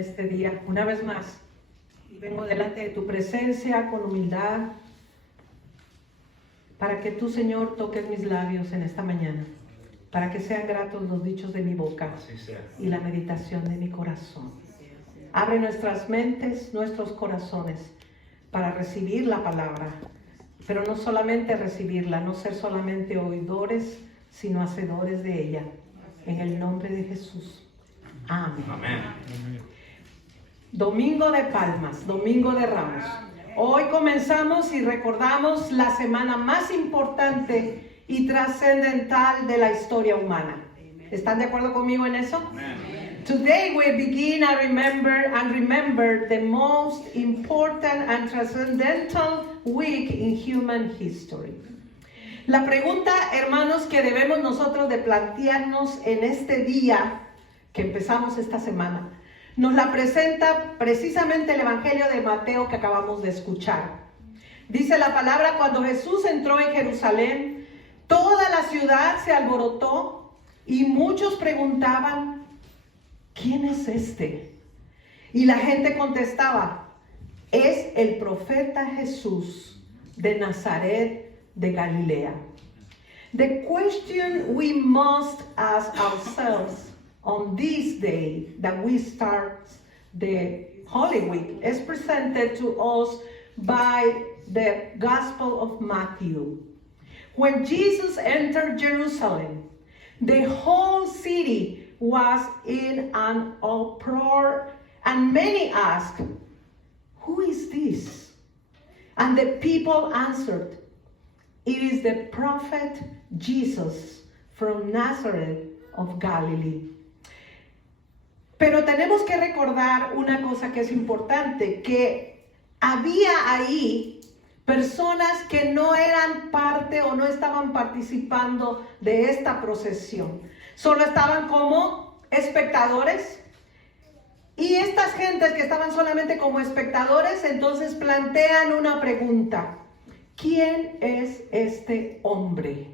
este día, una vez más. Y vengo delante de tu presencia con humildad, para que tú, Señor, toques mis labios en esta mañana, para que sean gratos los dichos de mi boca y la meditación de mi corazón. Abre nuestras mentes, nuestros corazones, para recibir la palabra, pero no solamente recibirla, no ser solamente oidores, sino hacedores de ella. En el nombre de Jesús. Amén. Amén. Domingo de Palmas, Domingo de Ramos. Hoy comenzamos y recordamos la semana más importante y trascendental de la historia humana. ¿Están de acuerdo conmigo en eso? Amén. Today we begin and remember the most important and transcendental week in human history. La pregunta, hermanos, que debemos nosotros de plantearnos en este día que empezamos esta semana, nos la presenta precisamente el Evangelio de Mateo que acabamos de escuchar. Dice la palabra: cuando Jesús entró en Jerusalén, toda la ciudad se alborotó y muchos preguntaban: ¿quién es este? Y la gente contestaba: es el profeta Jesús de Nazaret de Galilea. The question we must ask ourselves on this day that we start the Holy Week is presented to us by the Gospel of Matthew. When Jesus entered Jerusalem, the whole city was in an uproar, and many asked, "Who is this?" And the people answered, "It is the prophet Jesus from Nazareth of Galilee." Pero tenemos que recordar una cosa que es importante, que había ahí personas que no eran parte o no estaban participando de esta procesión. Solo estaban como espectadores. Y estas gentes que estaban solamente como espectadores, entonces plantean una pregunta: ¿quién es este hombre?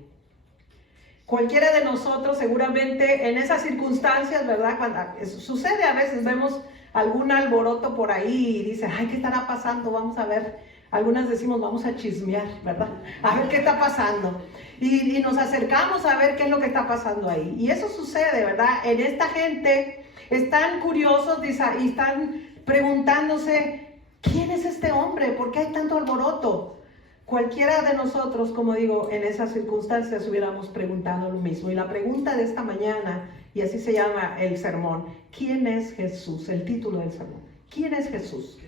Cualquiera de nosotros seguramente en esas circunstancias, ¿verdad? Cuando sucede a veces, vemos algún alboroto por ahí y dice: ay, ¿qué estará pasando? Vamos a ver. Algunas decimos: vamos a chismear, ¿verdad? A ver qué está pasando. Y nos acercamos a ver qué es lo que está pasando ahí. Y eso sucede, ¿verdad? En esta gente están curiosos y están preguntándose: ¿quién es este hombre? ¿Por qué hay tanto alboroto? Cualquiera de nosotros, como digo, en esas circunstancias hubiéramos preguntado lo mismo. Y la pregunta de esta mañana, y así se llama el sermón: ¿quién es Jesús? El título del sermón: ¿quién es Jesús?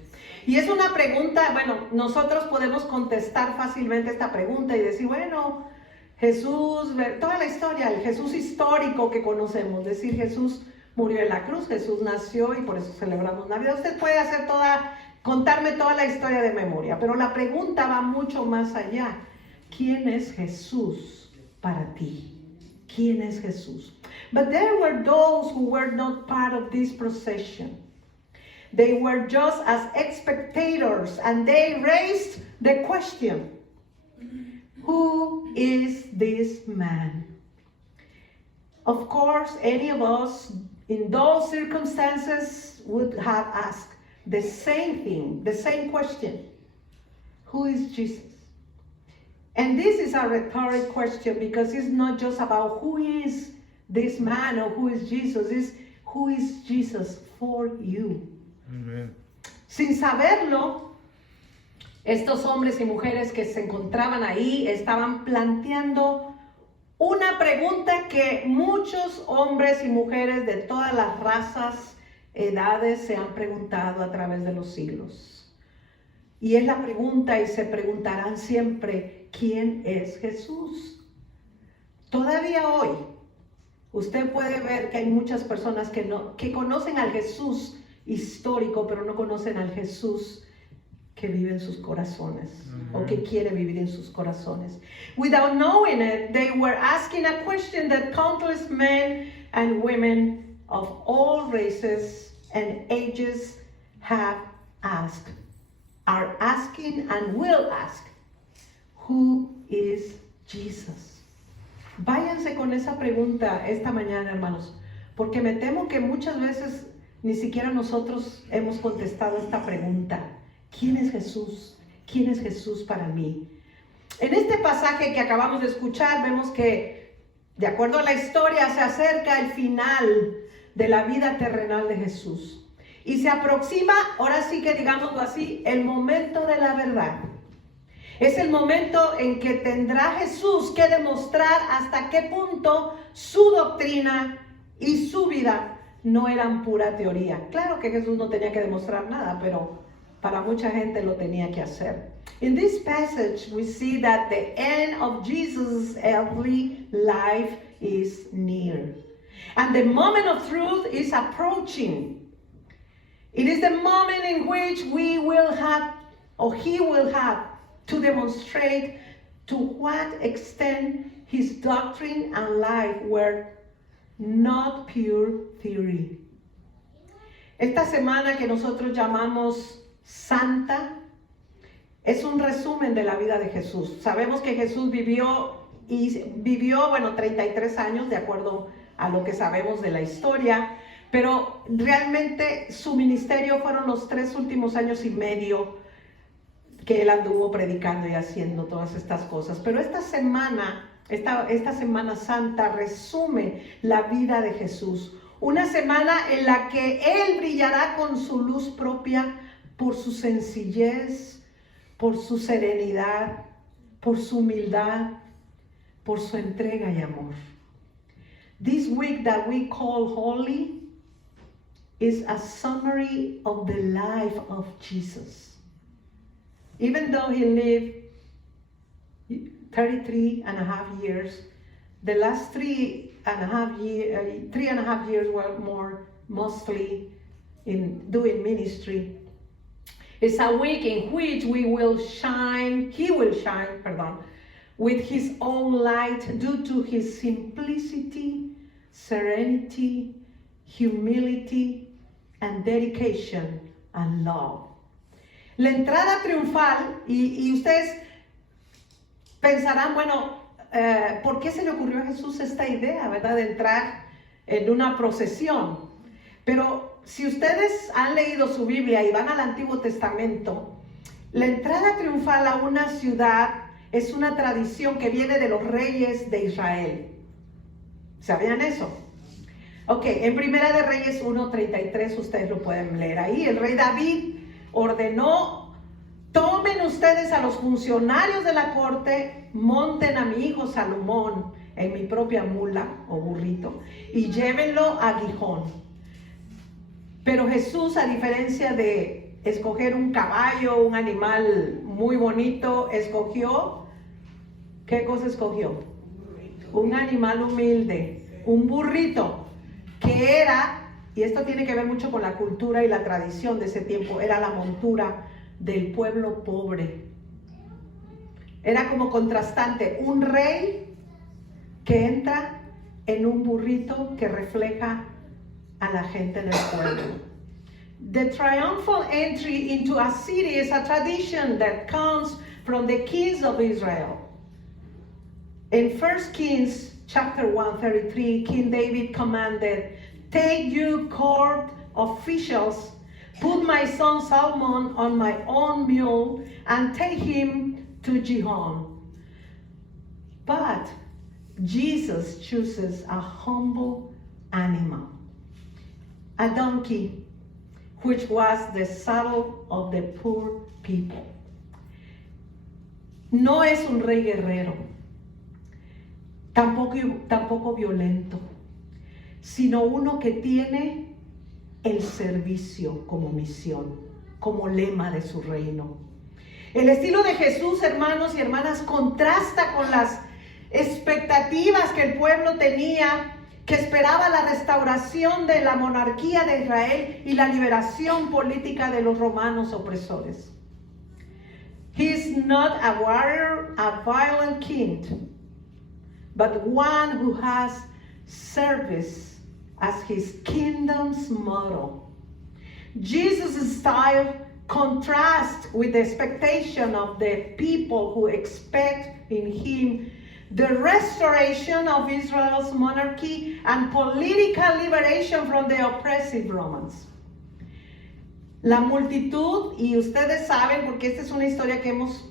Y es una pregunta, bueno, nosotros podemos contestar fácilmente esta pregunta y decir: bueno, Jesús, toda la historia, el Jesús histórico que conocemos, decir Jesús murió en la cruz, Jesús nació y por eso celebramos Navidad. Usted puede contarme toda la historia de memoria, pero la pregunta va mucho más allá. ¿Quién es Jesús para ti? ¿Quién es Jesús? But there were those who were not part of this procession. They were just as spectators, and they raised the question: who is this man? Of course, any of us in those circumstances would have asked the same thing, the same question: who is Jesus? And this is a rhetoric question, because it's not just about who is this man or who is Jesus, it's who is Jesus for you. Amen. Sin saberlo, estos hombres y mujeres que se encontraban ahí estaban planteando una pregunta que muchos hombres y mujeres de todas las razas, edades se han preguntado a través de los siglos. Y es la pregunta, y se preguntarán siempre: ¿quién es Jesús? Todavía hoy usted puede ver que hay muchas personas que conocen al Jesús histórico, pero no conocen al Jesús que vive en sus corazones, o que quiere vivir en sus corazones. Without knowing it, they were asking a question that countless men and women of all races and ages have asked, are asking, and will ask: who is Jesus? Váyanse con esa pregunta esta mañana, hermanos, porque me temo que muchas veces Ni siquiera nosotros hemos contestado esta pregunta. ¿Quién es Jesús? ¿Quién es Jesús para mí? En este pasaje que acabamos de escuchar, vemos que, de acuerdo a la historia, se acerca el final de la vida terrenal de Jesús. Y se aproxima, ahora sí que digámoslo así, el momento de la verdad. Es el momento en que tendrá Jesús que demostrar hasta qué punto su doctrina y su vida no eran pura teoría. Claro que Jesús no tenía que demostrar nada, pero para mucha gente lo tenía que hacer. In this passage, we see that the end of Jesus' earthly life is near. And the moment of truth is approaching. It is the moment in which we will have, or he will have, to demonstrate to what extent his doctrine and life were not pure theory. Esta semana que nosotros llamamos Santa es un resumen de la vida de Jesús. Sabemos que Jesús vivió 33 años de acuerdo a lo que sabemos de la historia, pero realmente su ministerio fueron los 3 últimos años y medio que él anduvo predicando y haciendo todas estas cosas. Pero esta Semana Santa resume la vida de Jesús. Una semana en la que él brillará con su luz propia por su sencillez, por su serenidad, por su humildad, por su entrega y amor. This week that we call Holy is a summary of the life of Jesus. Even though he lived 33 and a half years, the last 3.5 years were more mostly in doing ministry. It's a week in which he will shine, with his own light due to his simplicity, serenity, humility, and dedication and love. La entrada triunfal, y ustedes pensarán, bueno, ¿por qué se le ocurrió a Jesús esta idea, verdad, de entrar en una procesión? Pero si ustedes han leído su Biblia y van al Antiguo Testamento, la entrada triunfal a una ciudad es una tradición que viene de los reyes de Israel. ¿Sabían eso? Ok, en Primera de Reyes 1:33 ustedes lo pueden leer ahí. El rey David ordenó: tomen ustedes a los funcionarios de la corte, monten a mi hijo Salomón en mi propia mula o burrito y llévenlo a Gijón. Pero Jesús, a diferencia de escoger un caballo, un animal muy bonito, escogió, ¿qué cosa escogió? Un animal humilde, un burrito, que era, y esto tiene que ver mucho con la cultura y la tradición de ese tiempo, era la montura del pueblo pobre. Era como contrastante, un rey que entra en un burrito que refleja a la gente del pueblo. The triumphal entry into a city is a tradition that comes from the kings of Israel. In 1 Kings chapter 1:33, King David commanded, "Take you court officials, put my son Solomon on my own mule, and take him to Gihon." But Jesus chooses a humble animal, a donkey, which was the saddle of the poor people. No es un rey guerrero, tampoco violento, sino uno que tiene el servicio como misión, como lema de su reino. El estilo de Jesús, hermanos y hermanas, contrasta con las expectativas que el pueblo tenía, que esperaba la restauración de la monarquía de Israel y la liberación política de los romanos opresores. He is not a warrior, a violent king, but one who has service as his kingdom's motto. Jesus' style contrasts with the expectation of the people who expect in him the restoration of Israel's monarchy and political liberation from the oppressive Romans. La multitud, y ustedes saben, porque esta es una historia que hemos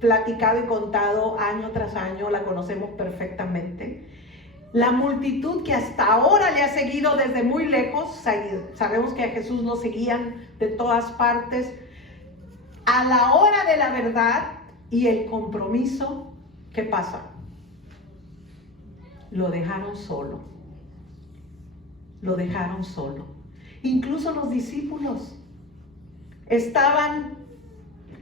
platicado y contado año tras año, la conocemos perfectamente. La multitud que hasta ahora le ha seguido desde muy lejos, sabemos que a Jesús lo seguían de todas partes, a la hora de la verdad y el compromiso, ¿qué pasa? Lo dejaron solo. Lo dejaron solo. Incluso los discípulos estaban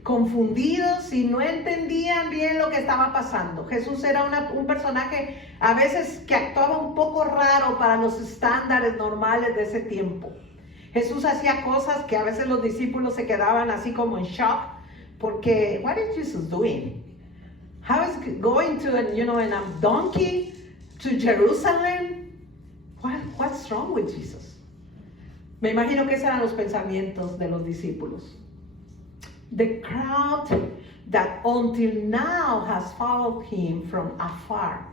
confundidos y no entendían bien lo que estaba pasando. Jesús era un personaje a veces que actuaba un poco raro para los estándares normales de ese tiempo. Jesús hacía cosas que a veces los discípulos se quedaban así como en shock, porque what is Jesus doing? How is going to in a donkey to Jerusalem? What's wrong with Jesus? Me imagino que esos eran los pensamientos de los discípulos. The crowd that until now has followed him from afar,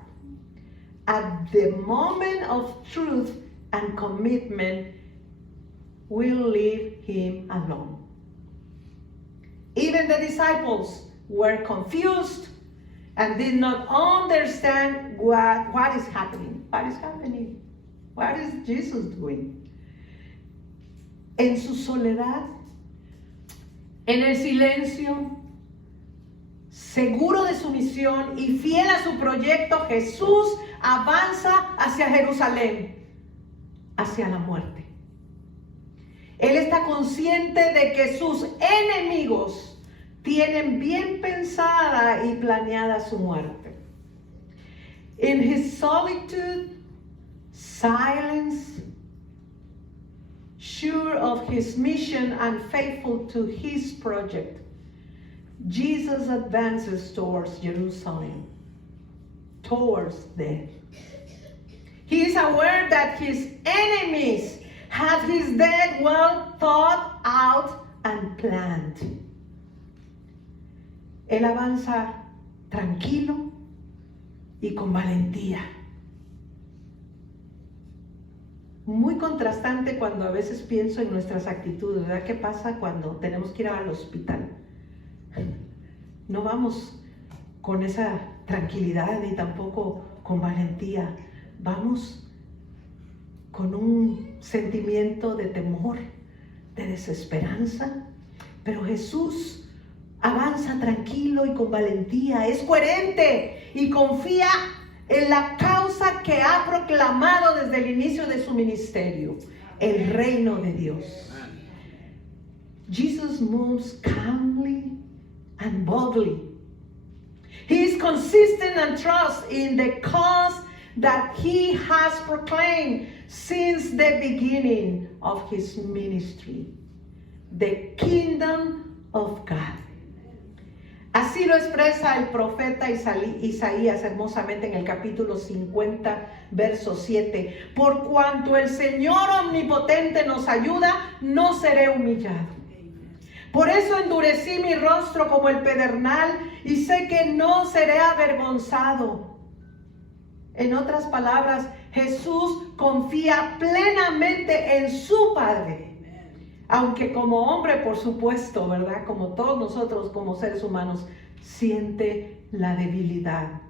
at the moment of truth and commitment, will leave him alone. Even the disciples were confused and did not understand what is happening. What is happening? What is Jesus doing? En su soledad, en el silencio, seguro de su misión y fiel a su proyecto, Jesús avanza hacia Jerusalén, hacia la muerte. Él está consciente de que sus enemigos tienen bien pensada y planeada su muerte. In his solitude, silence, sure of his mission and faithful to his project, Jesus advances towards Jerusalem, towards death. He is aware that his enemies have his death well thought out and planned. Él avanza tranquilo y con valentía. Muy contrastante cuando a veces pienso en nuestras actitudes, ¿verdad? ¿Qué pasa cuando tenemos que ir al hospital? No vamos con esa tranquilidad ni tampoco con valentía. Vamos con un sentimiento de temor, de desesperanza. Pero Jesús avanza tranquilo y con valentía, es coherente y confía en la causa que ha proclamado desde el inicio de su ministerio, el reino de Dios. Jesus moves calmly and boldly. He is consistent and trusts in the cause that he has proclaimed since the beginning of his ministry, the kingdom of God. Así lo expresa el profeta Isaías hermosamente en el capítulo 50, verso 7. Por cuanto el Señor omnipotente nos ayuda, no seré humillado. Por eso endurecí mi rostro como el pedernal y sé que no seré avergonzado. En otras palabras, Jesús confía plenamente en su Padre. Aunque como hombre, por supuesto, ¿verdad? Como todos nosotros como seres humanos, siente la debilidad.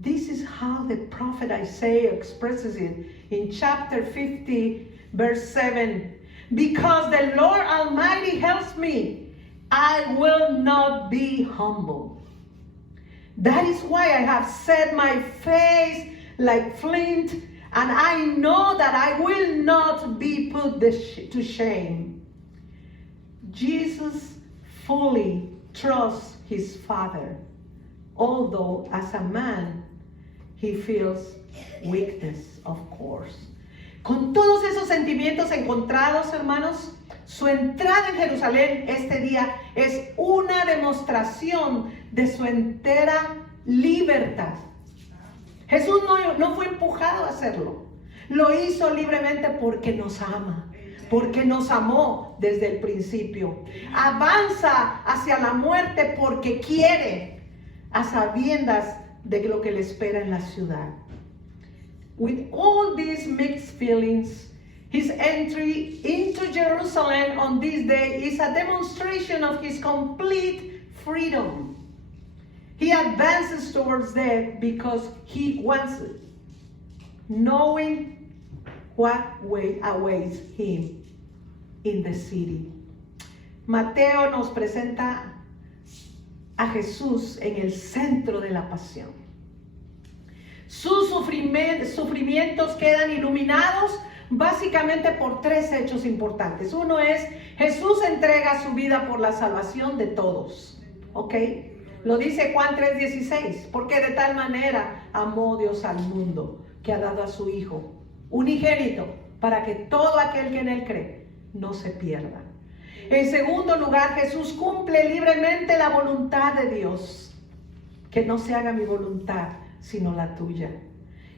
This is how the prophet Isaiah expresses it in chapter 50, verse 7. Because the Lord Almighty helps me, I will not be humble. That is why I have set my face like flint, and I know that I will not be put to shame. Jesus fully trusts his Father, although as a man he feels weakness, of course. Con todos esos sentimientos encontrados, hermanos, su entrada en Jerusalén este día es una demostración de su entera libertad. Jesús no fue empujado a hacerlo. Lo hizo libremente porque nos ama, porque nos amó desde el principio. Avanza hacia la muerte porque quiere, a sabiendas de lo que le espera en la ciudad. With all these mixed feelings, His entry into Jerusalem on this day is a demonstration of his complete freedom. He advances towards death because he wants it, knowing what way awaits him in the city. Mateo nos presenta a Jesús en el centro de la pasión. Sus sufrimientos quedan iluminados básicamente por tres hechos importantes. Uno es, Jesús entrega su vida por la salvación de todos. ¿Ok? Lo dice Juan 3:16, porque de tal manera amó Dios al mundo, que ha dado a su Hijo unigénito, para que todo aquel que en él cree no se pierda. En segundo lugar, Jesús cumple libremente la voluntad de Dios, que no se haga mi voluntad, sino la tuya.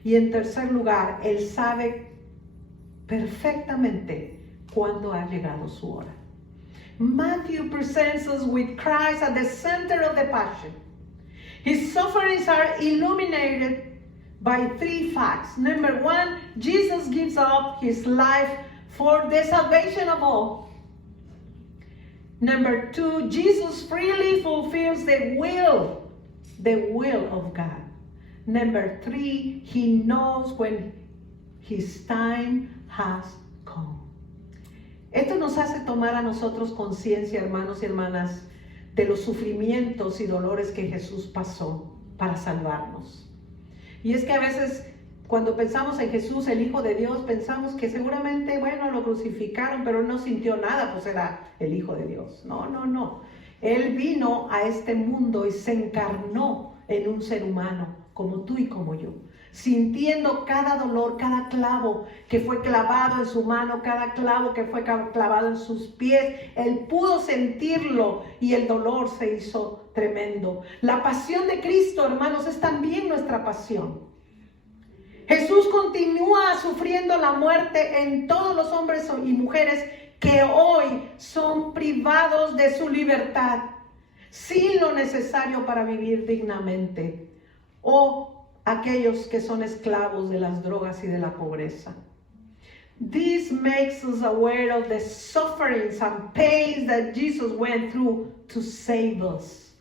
Y en tercer lugar, Él sabe perfectamente cuándo ha llegado su hora. Matthew presents us with Christ at the center of the passion. His sufferings are illuminated by three facts. Number one, Jesus gives up his life for the salvation of all. Number two, Jesus freely fulfills the will of God. Number three, he knows when his time has come. Esto nos hace tomar a nosotros conciencia, hermanos y hermanas, de los sufrimientos y dolores que Jesús pasó para salvarnos. Y es que a veces cuando pensamos en Jesús, el Hijo de Dios, pensamos que seguramente, bueno, lo crucificaron, pero él no sintió nada, pues era el Hijo de Dios. No. Él vino a este mundo y se encarnó en un ser humano, como tú y como yo, sintiendo cada dolor, cada clavo que fue clavado en su mano, cada clavo que fue clavado en sus pies. Él pudo sentirlo y el dolor se hizo tremendo. La pasión de Cristo, hermanos, es también nuestra pasión. Jesús continúa sufriendo la muerte en todos los hombres y mujeres que hoy son privados de su libertad, sin lo necesario para vivir dignamente, o aquellos que son esclavos de las drogas y de la pobreza. This makes us aware of the sufferings and pains that Jesus went through to save us.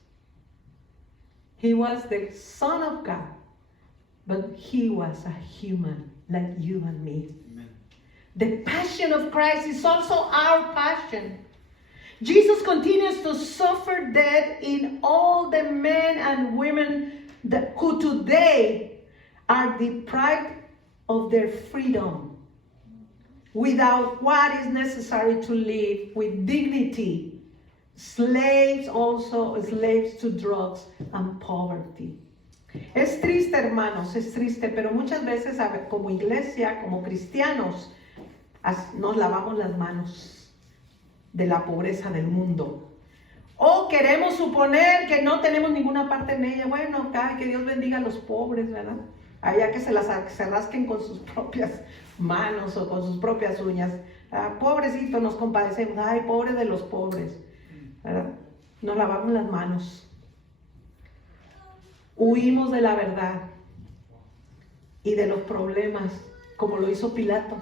He was the Son of God, but he was a human like you and me. Amen. The passion of Christ is also our passion. Jesus continues to suffer death in all the men and women who today are deprived of their freedom, without what is necessary to live with dignity. Slaves to drugs and poverty. Es triste, hermanos, es triste, pero muchas veces como iglesia, como cristianos, nos lavamos las manos de la pobreza del mundo. O queremos suponer que no tenemos ninguna parte en ella. Bueno, que Dios bendiga a los pobres, ¿verdad? Allá que se rasquen con sus propias manos o con sus propias uñas. Pobrecito, nos compadecemos. Ay, pobre de los pobres, ¿verdad? Nos lavamos las manos. Huimos de la verdad y de los problemas, como lo hizo Pilato.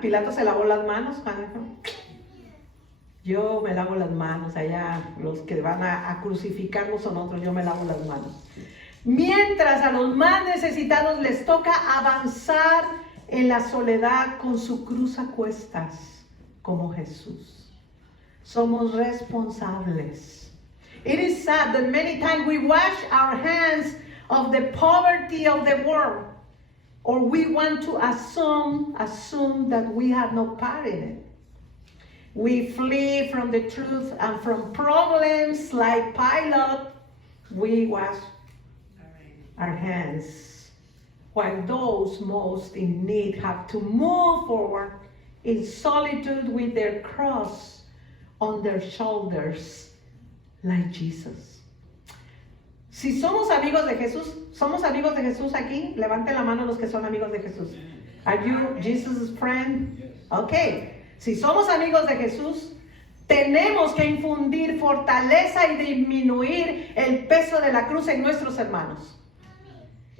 Pilato se lavó las manos. Yo me lavo las manos, allá los que van a crucificarnos son otros, yo me lavo las manos. Mientras a los más necesitados les toca avanzar en la soledad con su cruz a cuestas, como Jesús. Somos responsables. It is sad that many times we wash our hands of the poverty of the world, or we want to assume that we have no part in it. We flee from the truth and from problems like Pilate. We wash our hands, while those most in need have to move forward in solitude with their cross on their shoulders, like Jesus. Si somos amigos de Jesús, ¿somos amigos de Jesús aquí? Levanten la mano los que son amigos de Jesús. Are you Jesus' friend? Okay. Si somos amigos de Jesús, tenemos que infundir fortaleza y disminuir el peso de la cruz en nuestros hermanos.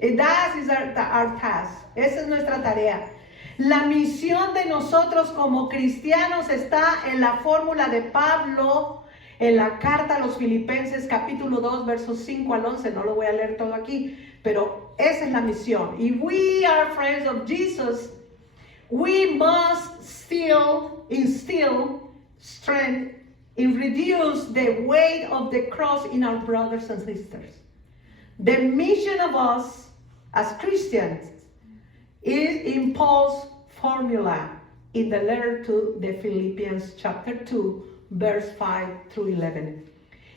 That is our task. Esa es nuestra tarea. La misión de nosotros como cristianos está en la fórmula de Pablo en la carta a los Filipenses capítulo 2 versos 5 al 11. No lo voy a leer todo aquí, pero esa es la misión. If we are friends of Jesus, we must still instill strength and reduce the weight of the cross in our brothers and sisters. The mission of us as Christians is in Paul's formula in the letter to the Philippians chapter 2 verse 5 through 11.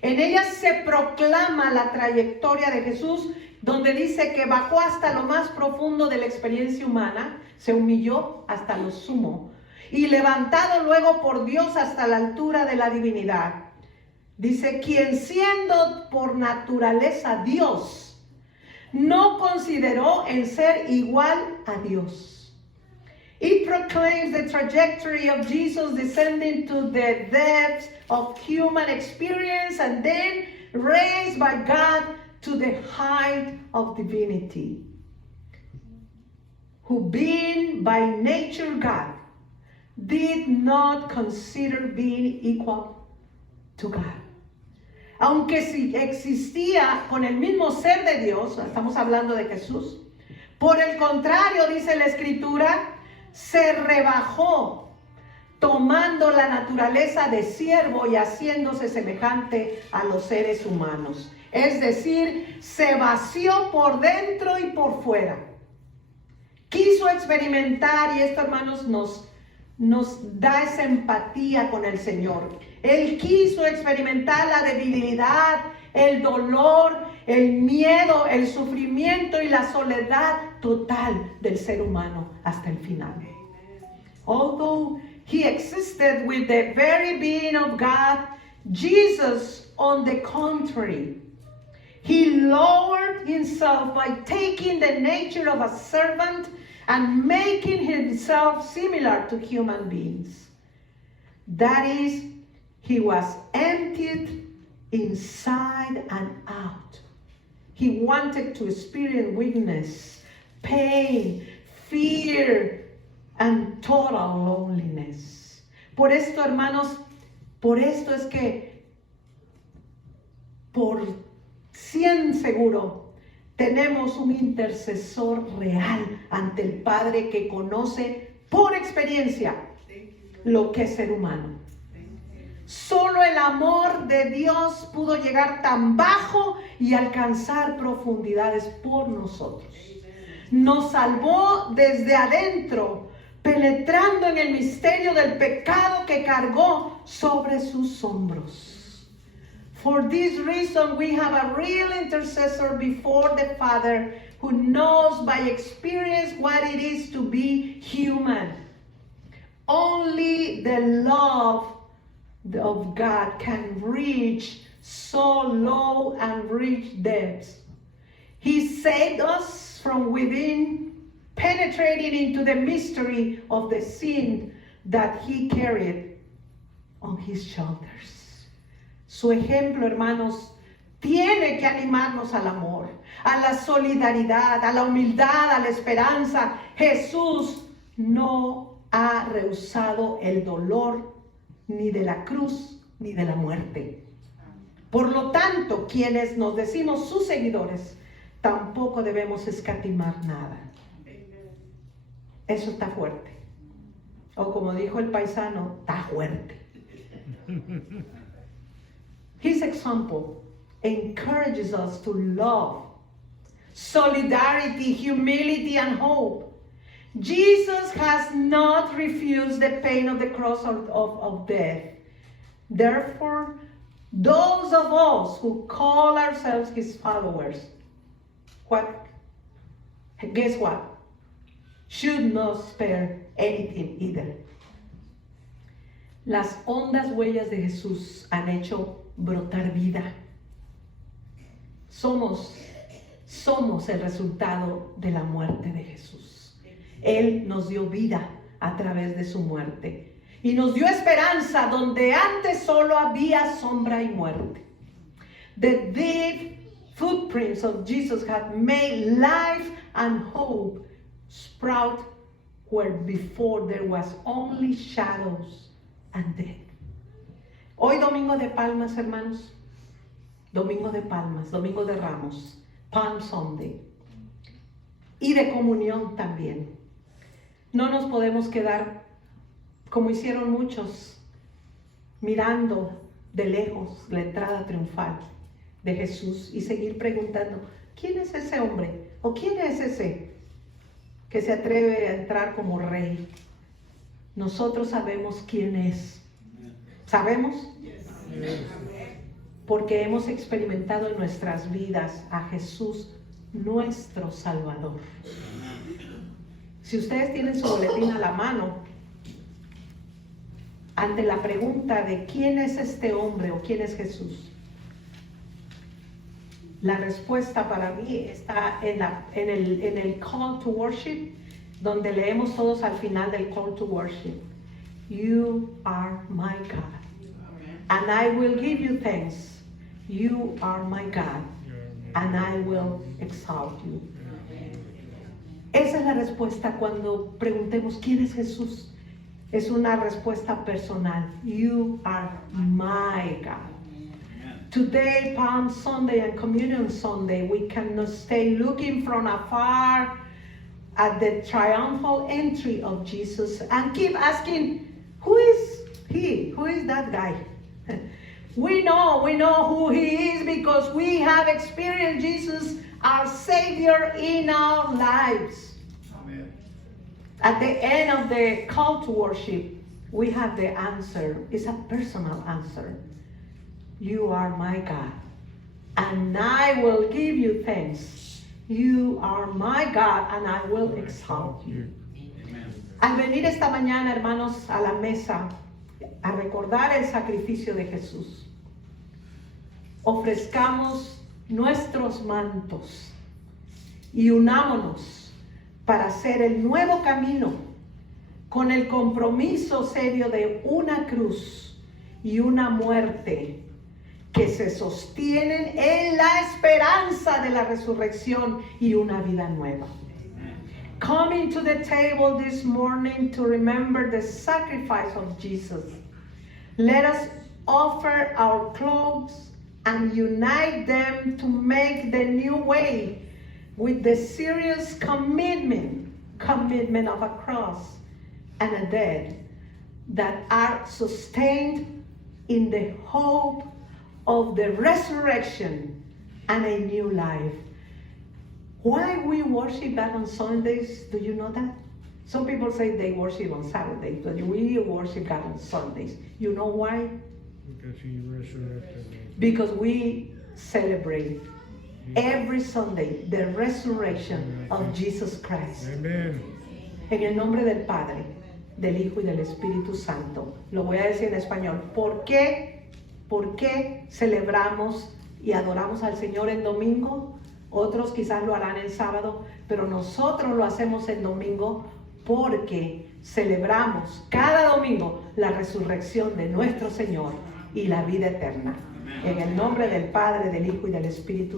En ella se proclama la trayectoria de Jesús, donde dice que bajó hasta lo más profundo de la experiencia humana, se humilló hasta lo sumo y levantado luego por Dios hasta la altura de la divinidad. Dice, quien siendo por naturaleza Dios, no consideró en ser igual a Dios. It proclaims the trajectory of Jesus descending to the depths of human experience and then raised by God to the height of divinity. Who being by nature God, did not consider being equal to God. Aunque si existía con el mismo ser de Dios, estamos hablando de Jesús, por el contrario, dice la Escritura, se rebajó, tomando la naturaleza de siervo y haciéndose semejante a los seres humanos. Es decir, se vació por dentro y por fuera. Quiso experimentar, y esto, hermanos, nos da esa empatía con el Señor. Él quiso experimentar la debilidad, el dolor, el miedo, el sufrimiento y la soledad total del ser humano hasta el final. Although he existed with the very being of God, Jesus, on the contrary, he lowered himself by taking the nature of a servant and making himself similar to human beings. That is, he was emptied inside and out. He wanted to experience weakness, pain, fear, and total loneliness. Por esto, hermanos, por esto es que, por 100 seguro, tenemos un intercesor real ante el Padre que conoce por experiencia lo que es ser humano. Solo el amor de Dios pudo llegar tan bajo y alcanzar profundidades por nosotros. Nos salvó desde adentro, penetrando en el misterio del pecado que cargó sobre sus hombros. For this reason, we have a real intercessor before the Father who knows by experience what it is to be human. Only the love of God can reach so low and rich depths. He saved us from within, penetrating into the mystery of the sin that He carried on His shoulders. Su ejemplo, hermanos, tiene que animarnos al amor, a la solidaridad, a la humildad, a la esperanza. Jesús no ha rehusado el dolor ni de la cruz ni de la muerte. Por lo tanto, quienes nos decimos sus seguidores, tampoco debemos escatimar nada. Eso está fuerte. O como dijo el paisano, está fuerte. His example encourages us to love, solidarity, humility, and hope. Jesus has not refused the pain of the cross of death. Therefore, those of us who call ourselves His followers, guess what? Should not spare anything either. Las hondas huellas de Jesús han hecho brotar vida. Somos el resultado de la muerte de Jesús. Él nos dio vida a través de su muerte y nos dio esperanza donde antes solo había sombra y muerte. The deep footprints of Jesus have made life and hope sprout where before there was only shadows and death. Hoy Domingo de Palmas, hermanos. Domingo de Palmas, Domingo de Ramos, Palm Sunday. Y de comunión también. No nos podemos quedar, como hicieron muchos, mirando de lejos la entrada triunfal de Jesús y seguir preguntando, ¿quién es ese hombre? ¿O quién es ese que se atreve a entrar como rey? Nosotros sabemos quién es. ¿Sabemos? Porque hemos experimentado en nuestras vidas a Jesús, nuestro Salvador. Si ustedes tienen su boletín a la mano, ante la pregunta de quién es este hombre o quién es Jesús, la respuesta para mí está en el call to worship, donde leemos todos al final del call to worship. You are my God, and I will give you thanks. You are my God, and I will exalt you. Esa es la respuesta cuando preguntemos quién es Jesús. Es una respuesta personal. You are my God. Today, Palm Sunday and Communion Sunday, we cannot stay looking from afar at the triumphal entry of Jesus and keep asking, who is he? Who is that guy? We know who he is because we have experienced Jesus, our Savior, in our lives. Amen. At the end of the call to worship, we have the answer. It's a personal answer. You are my God, and I will give you thanks. You are my God, and I will exalt you. Amen. Al venir esta mañana, hermanos, a la mesa, a recordar el sacrificio de Jesús, ofrezcamos nuestros mantos y unámonos para hacer el nuevo camino con el compromiso serio de una cruz y una muerte que se sostienen en la esperanza de la resurrección y una vida nueva. Coming to the table this morning to remember the sacrifice of Jesus, let us offer our clothes and unite them to make the new way with the serious commitment of a cross and a death that are sustained in the hope of the resurrection and a new life. Why we worship God on Sundays? Do you know that? Some people say they worship on Saturdays, but we worship God on Sundays. You know why? Because he resurrected. Because we celebrate every Sunday the resurrection of Jesus Christ. Amen. En el nombre del Padre, del Hijo y del Espíritu Santo. Lo voy a decir en español. ¿Por qué celebramos y adoramos al Señor en domingo? Otros quizás lo harán en sábado, pero nosotros lo hacemos en domingo porque celebramos cada domingo la resurrección de nuestro Señor y la vida eterna. En el nombre del Padre, del Hijo y del Espíritu Santo.